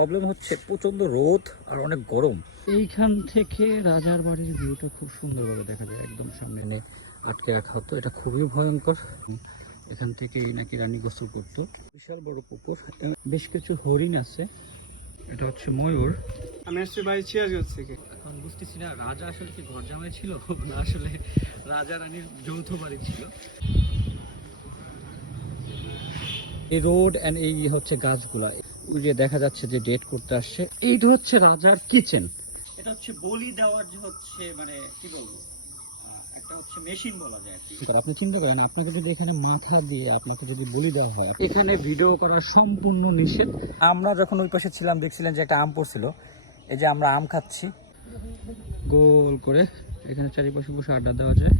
Problem হচ্ছে প্রচন্ড রোদ আর অনেক গরম। এইখান থেকে রাজার বাড়ির ভিউটা খুব সুন্দরভাবে দেখা যায়, একদম সামনে এনে আটকে রাখা হতো, এটা খুবই ভয়ঙ্কর। এখান থেকেই নাকি রানী গোসল করতো। বিশাল বড় পুকুর, বেশ কিছু হরিণ আছে। এটা হচ্ছে ময়ূর। আমি আসছি ভাই সিরাজগঞ্জ থেকে। এখন বুঝতেছি না রাজা আসলে কি ঘর জামাই ছিল না আসলে রাজা রানীর যৌথ বাড়ি ছিল। এই রোড এন্ড এই হচ্ছে গাছগুলা, ওই যে দেখা যাচ্ছে যে ডেট করতে আসছে। এইটা হচ্ছে রাজার কিচেন। এটা হচ্ছে বলি দেওয়ার যে হচ্ছে মানে কি বলবো একটা হচ্ছে মেশিন বলা যায় আর কি। আপনি চিন্তা করেন আপনাকে যদি এখানে মাথা দিয়ে আপনাকে যদি বলি দেওয়া হয়, এখানে ভিডিও করা সম্পূর্ণ নিষেধ। আমরা যখন ওই পাশে ছিলাম দেখছিলেন যে একটা আম পড়ছিল, এই যে আমরা আম খাচ্ছি গোল করে, এখানে চারিপাশে বসে আড্ডা দেওয়া যায়।